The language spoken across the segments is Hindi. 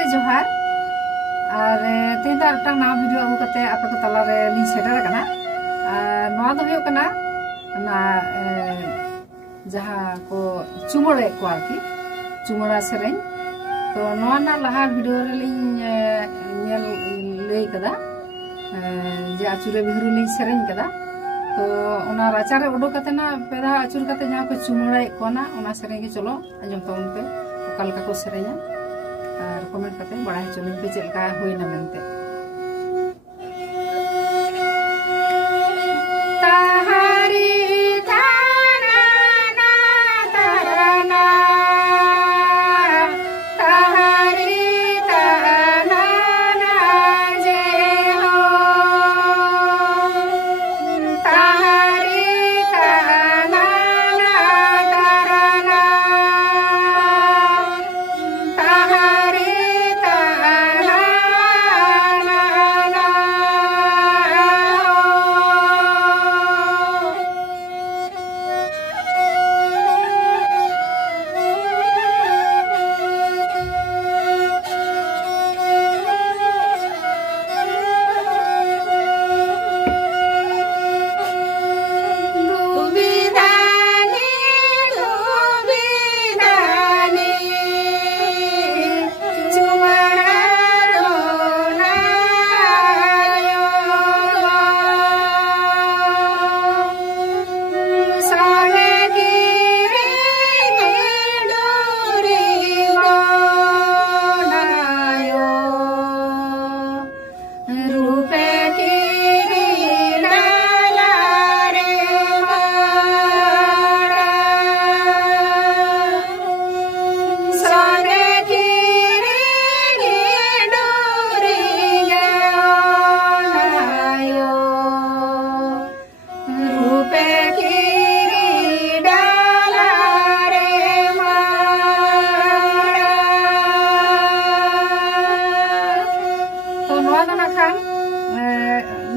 गे जोहार और तेन दो नवा वीडियो अगू करते आपे को तला रे ली सेटर कना नवा दो हुयो कना ना जहाँ को चुमड़े को आरकी चुमड़ा सेरें तो नवा ना लहा वीडियो रे लई कदा जे आचुरे बिहरु लई सेरें कदा तो ओना राचारे उडो कते ना पेदा आचुर कते जहाँ को चुमड़े को ना ओना सेरें के चलो आजम तबन पे ओकाल का को सेरेंया और कमेंट करते बड़ा चलो पे चलका होई ना मेनते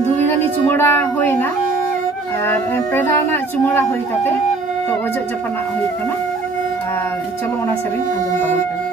धुबीदानी चुमड़ा होइना और पेढ़ाना चुमड़ा होई काते तो ओजो जपना होई कना चलो ओना सेरें आजम तबन पे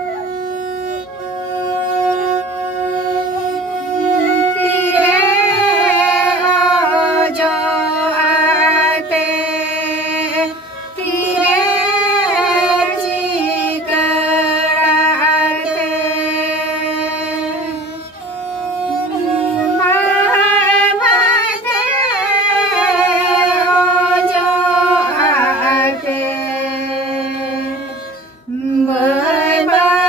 bye bye.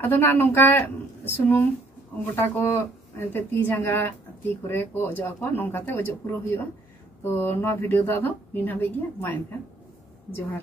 अदो ना नौका सुनुम गोटा को एंते ती जांगा ती करे को अजो को नौकाते अजो पूरा हुआ। तो नो वीडियो दो इन हाबे गे मा एनखान जोहार।